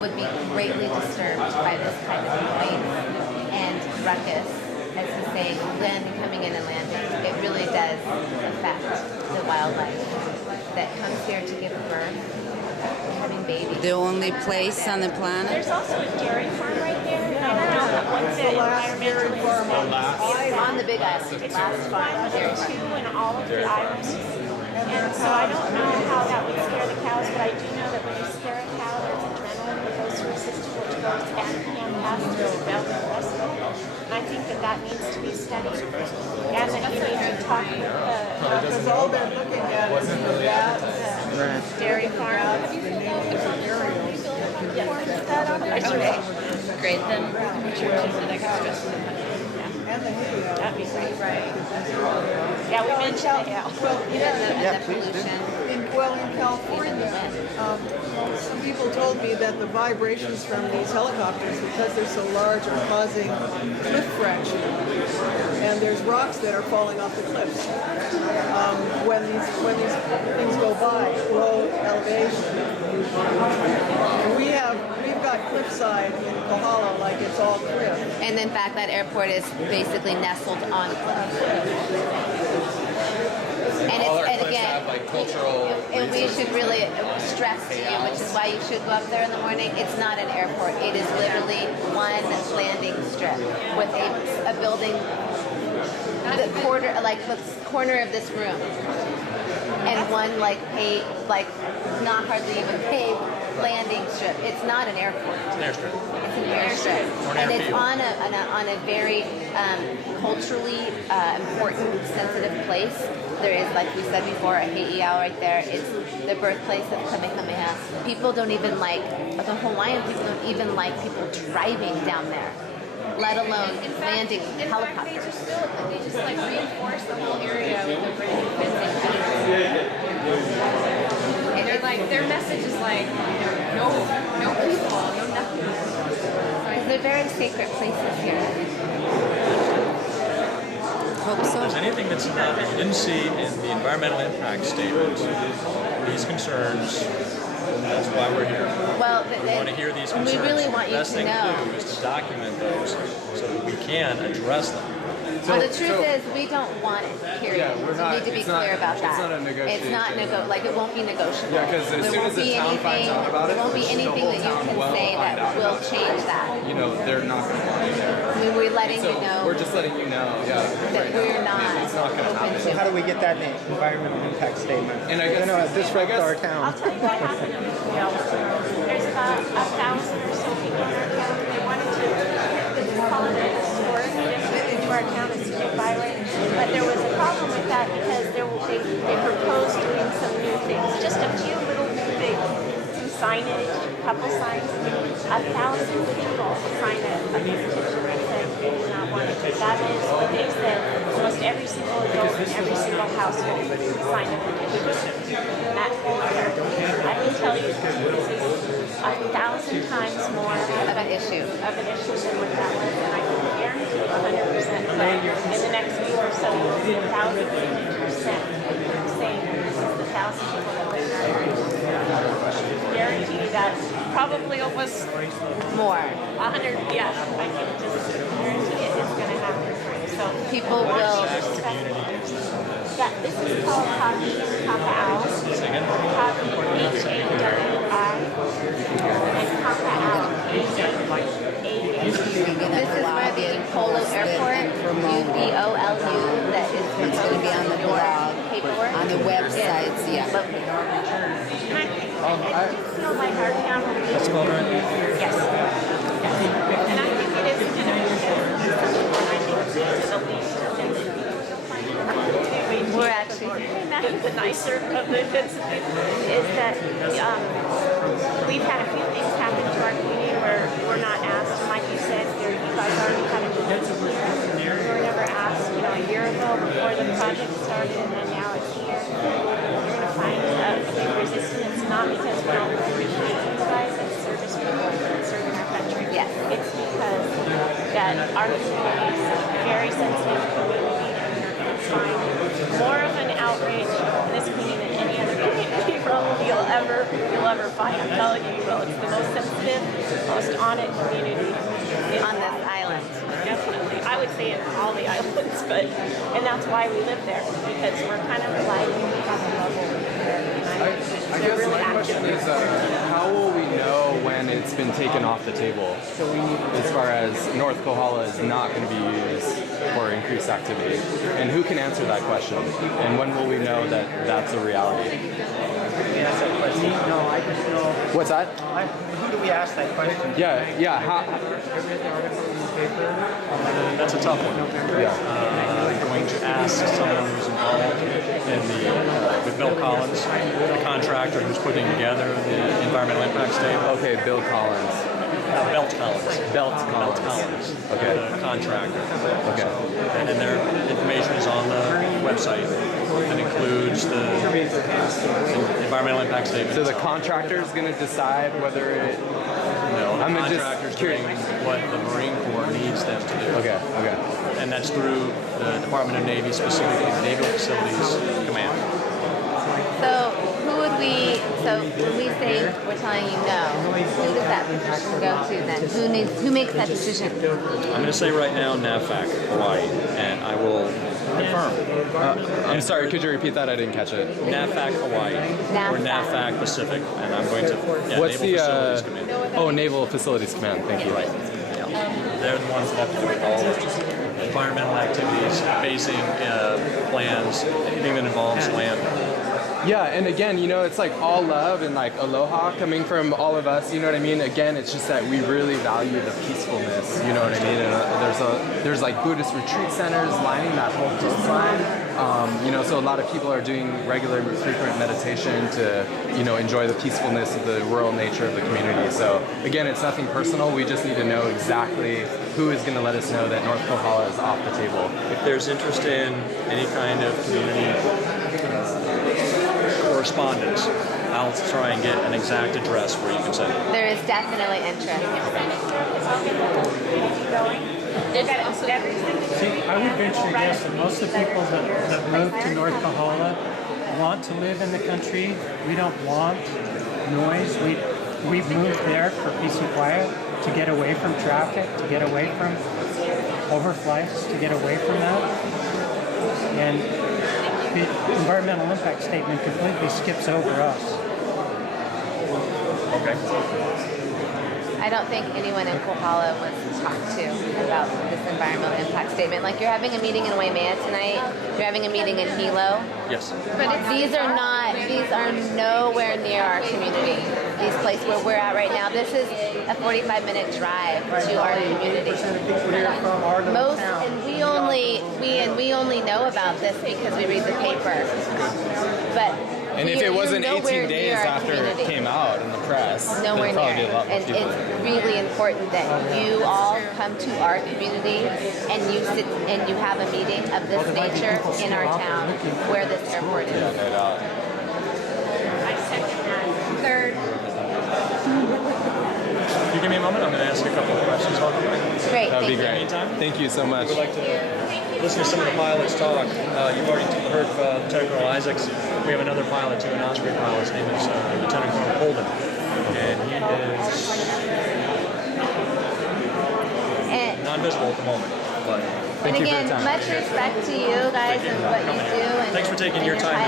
would be greatly disturbed by this kind of noise and ruckus, as he's saying, then coming in and landing. It really does affect the wildlife that comes here to give birth, having babies. The only place on the planet? There's also a dairy farm right there. I don't know what's the environmental impact. On the Big Island, It's last just farm, one dairy or farm. two in all of the islands. And so I don't know how that would scare the cows, but I do know that when you scare a cow, there's adrenaline that goes through a system which goes and can pass through the belt and muscle. And I think that that needs to be studied. And that you need to talk with Because all they're looking at is the dairy farm. Have you filled out the form with that on it? Great, then make sure to use the next stress. and the hay. That'd be great. Right. Yeah, we mentioned it. The pollution. In California, some people told me that the vibrations from these helicopters, because they're so large, are causing cliff fracture. And there's rocks that are falling off the cliffs when these things go by, low elevation. And we've got cliffside in Pohakuloa, like it's all cliff. And in fact, that airport is basically nestled on cliff. And All our and cliffs again, have like cultural and we should really stress to you, which is Chaos. why you should go up there in the morning. It's not an airport. It is literally one landing strip with a building, the corner of this room, and one like not hardly even paved landing strip. It's not an airport. It's an airstrip. It's an airstrip, and it's on a very culturally important, sensitive place. There is, like we said before, a heiau right there. It's the birthplace of Kamehameha. People don't even like, the Hawaiian people don't even like people driving down there, let alone landing helicopters. They just like reinforce the whole area with the brand fencing. And they're like, their message is like, no people, no nothing. They're very sacred places here. Hope If so. there's anything that you didn't see in the environmental impact statement, these concerns, that's why we're here. Well, We want to hear these we concerns. really want The you best to thing know. to do is to document those so that we can address them. Well, the truth is, we don't want it. Period. Yeah, we're not- We need to be it's not- clear about it's that. not a It's not negotiation. like it won't be negotiable. Yeah, 'cause as There soon won't as the be town finds anything- out about it, there won't be the anything whole that you town can will say find that out will about it. change that. You know, they're not going to want you there. I mean, we're letting So you know we're just letting you know, yeah. that we're not It's not going to open happen. to How do we get that in the environmental impact statement? And I guess- disrupt I guess- our I'll town. tell you what happened in There's about 1,000 or so people in our town. They wanted to call it a historic district into our town as scenic byway. But there was a problem with that because they proposed doing some new things. Just a few little things. Some signage, a couple signs. 1,000 people signed a petition that said they did not want it. That is what they said. Almost every single adult in every single household signed a petition. And that I can tell you this is 1,000 times more of an issue. than what that was, and I can guarantee you 100% that in the next week or so you'll see 1,000 signatures sent saying this is the 1,000 people that live in our area. Guarantee you that probably almost More 100, yeah, I can just guarantee it is going to happen. So people will. yeah, this is called Hawi and Kapa'au. Hawi, H-A-W-I, and Kapa'au, This is where the Upolu Airport, UPOLU, that is It's going to be on the blog, paperwork. on the websites, yeah. I do feel my heart now. That's about right. Yes. And I think it is going to be to the least of We're actually. and that is the nicer of the events is that we've had a few things happen to our community where we're not asked. And like you said, you guys already had a convention here. We were never asked, a year ago before the project started, and then now it's here. You're going to find a big resistance, not because we don't appreciate you guys as service people and serving our country. Yes. It's because that our community is a very sensitive community, and you're going to find more of an outrage in this community than any other community probably you'll you'll ever find. I'm telling you, well, it's the most sensitive, most on it community On this island. Definitely. I would say in all the islands, but, and that's why we live there, because we're kind of like, I guess really my question active. is, how will we know when it's been taken off the table? As far as North Kohala is not going to be used for increased activity, and who can answer that question? And when will we know that that's a reality? Ask that question. No, I just know. What's that? Who do we ask that question? Yeah. How? That's a tough one. Yeah. Going to ask someone who's involved in with Bill Collins, the contractor who's putting together the environmental impact statement. Okay, Bill Collins. Belt Collins. Belt Belt Collins. Collins. Okay. The contractor. Okay. And their information is on the website. That includes the environmental impact statement. So the contractor is going to decide whether it. No, the I'm just contractor's curious. doing what the Marine Corps needs them to do. Okay. And that's through the Department of Navy, specifically the Naval Facilities Command. So so when we say we're telling you no, who does that decision go to then? Who makes that decision? I'm going to say right now NAVFAC, Hawaii, and I will confirm. I'm sorry, could you repeat that? I didn't catch it. NAVFAC, Hawaii, or NAVFAC Pacific, and I'm going to, What's Naval the, Facilities Command. Oh, Naval Facilities Command, thank you. Right. Yeah. They're the ones that have to do with all of environmental activities, basing plans, anything that involves land. Yeah, and again, it's like all love and like aloha coming from all of us, you know what I mean? Again, it's just that we really value the peacefulness, you know what I mean? And there's like Buddhist retreat centers lining that whole coastline. So a lot of people are doing regular, frequent meditation to, enjoy the peacefulness of the rural nature of the community. So again, it's nothing personal. We just need to know exactly who is going to let us know that North Kohala is off the table. If there's interest in any kind of community correspondence, I'll try and get an exact address where you can send it. There is definitely interest. See, I would venture to guess that most of the people that move to North Kohala want to live in the country. We don't want noise. We moved there for peace and quiet, to get away from traffic, to get away from overflights, to get away from that. And the environmental impact statement completely skips over us. Okay. I don't think anyone in Kohala was talked to about this environmental impact statement. Like, you're having a meeting in Waimea tonight, you're having a meeting in Hilo. Yes. But these are nowhere near our community. These places where we're at right now, this is a 45-minute drive to our community. Most, and we only know about this because we read the paper. But And if it wasn't nowhere 18 days near our after it community. came out in the press, Nowhere there'd probably near. be a lot more And people. it's really important that you all come to our community and you sit and you have a meeting of this nature in our town where this airport is. Yeah, no doubt. I second that. Third. If you give me a moment, I'm going to ask you a couple of questions. I'll come back. Great, That'd be thank you. great. Anytime. Thank you so much. We'd like to listen to some of the pilots talk. You've already heard Lieutenant Colonel Isaacs. We have another pilot too, an Osprey pilot. His name is Lieutenant Colonel Holden. And he is non-visible at the moment. But And you for your again, time. much respect to you guys and what you do. And thanks for taking and your time.